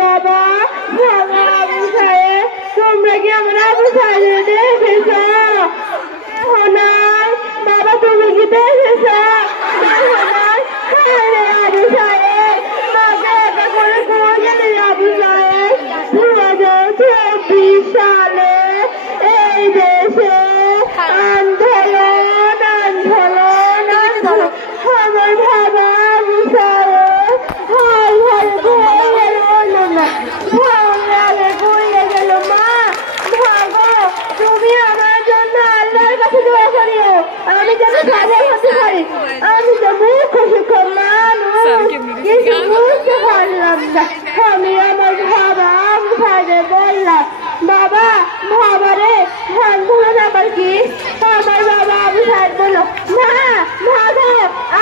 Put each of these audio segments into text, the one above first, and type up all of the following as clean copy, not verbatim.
বাবা ভাঙা আবু সাহেব, তোমরা কি আমার আবু সাহেব দেখেছ? নাই বাবা, তুমি কি দেখেছ? নাই আবু সাহেব, মাকে একা করে কোন গেলে আবু সাহেব? 2024 সালে এই দেশে আন্দোলন আন্দোলন আন্দোলন, আমার বাবা আবু সাহেব হাল ঘরে ঘুরে গেল না, ভাঙালে ঘুরে গেল। মা ভাগো, তুমি আমার জন্য আল্লাহর কাছে দোয়া করিও, আমি যেন সাজা হতে পারি। আমি তো মূর্খ শিক্ষক মানুষ, কিছু বুঝতে পারলাম না। আমি আমার বাবা আবু সাহেব বললাম, বাবা বাবা রে আন্দোলন আবার কি? আমার বাবা আবু সাহেব বলল, না ভাগো,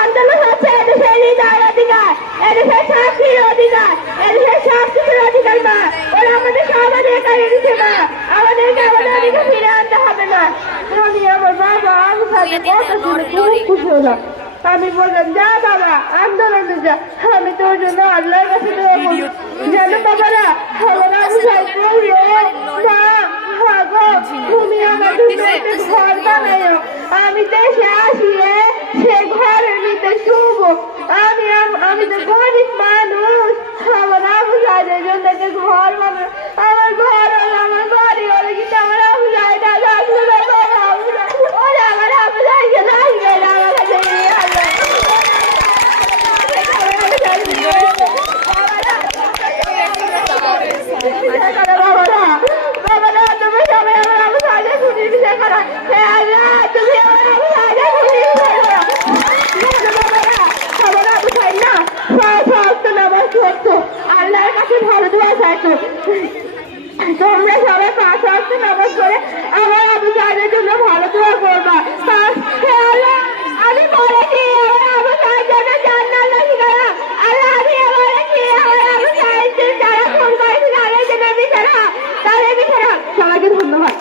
আন্দোলন হচ্ছে এদেশের হৃদয়ের অধিকার, এদেশের শান্তির অধিকার, এদেশের সব কিছুর অধিকার। মা ওরা আমাদের সব অধিকার দিচ্ছে। মা আমাদেরকে আমাদের অধিকার ফিরে আনতে হবে না। আমি আমার বাবা আবু সাহেব কথা শুনে খুব খুশি হলাম। আমি বললাম, যা বাবা আন্দোলনে যা, আমি তোর জন্য আল্লাহর কাছে দোয়া করি যেন বাবারা আমার আবু সাহেব বললো, মা ভাগো, তুমি আমার জন্য একটা ঘর বানাইও, আমি দেশে আসিয়ে সে ঘরের ভিতরে শুভ। আমি তো গরিব মানুষ, আমার আবু সাহেবের জন্য একটা ঘর বানাবো। আমার ঘর হলো, আমার বাড়ি হলো, কিন্তু আমার আবু সাহেব আসলে ওরা আমার আবু সাহেবকে লাগবে না, আমার কাছে নিয়ে আসবে। বাবারা তুমি সবাই আমার আবু সাহেবের খুশি বিষয় করো। তুমি আমার আবু সাহেবের খুশি বিষয় করো। আমার আবু সাহেব না সব নামাজ পড়তো, আল্লাহর কাছে ভালো দোয়া চাইতো। তোমরা সবাই 5 ওয়াক্ত নামাজ পড়ে আমার আবু সাহেবের জন্য ভালো দোয়া করবা। আমি বলেছি আমার আবু সাহেব যেন জান্নাত নসিব করে। আল্লাহ, আমি বলেছি আমার আবু সাহেব যারা ফোন করেছিল তাদের জন্য বিচারা, তাদের বিচারা। সবাইকে ধন্যবাদ।